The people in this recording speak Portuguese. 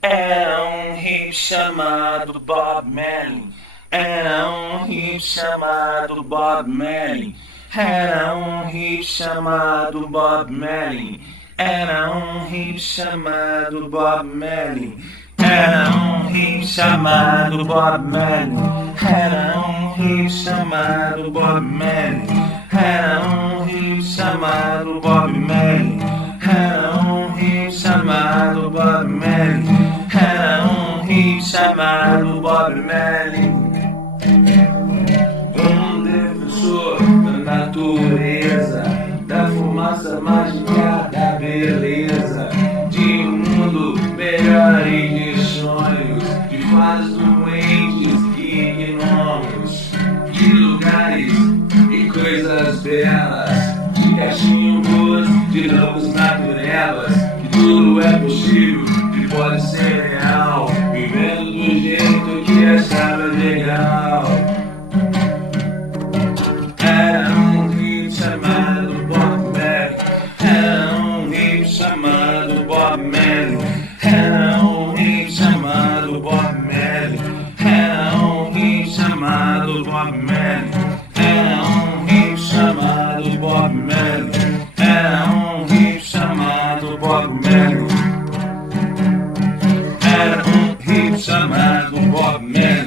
Era um hip chamado Bob Marley. Era um hip chamado Bob Marley. Era um hip chamado Bob Marley. Era um hip chamado Bob Marley. Era um hip chamado Bob Marley. Era um hip chamado Bob Marley. Era um hip chamado Bob Marley. Era um hip chamado Bob Marley. Era um hip chamado Bob Marley. Um defensor da natureza, da fumaça mágica da beleza, de um mundo melhor e de sonhos, de fases doentes e gnomos, de lugares e coisas belas, de cachimbos, de lobos naturelas, que tudo é possível, que pode ser real, vivendo do jeito que achava legal. Era um hip chamado Bob Marley. Era um hip chamado Bob Marley. Era um hip chamado Bob Marley. Era um hip chamado Bob Marley. Era um hip chamado Bob Marley. Era um hip chamado Bob Marley. Era um hip chamado Bob Marley.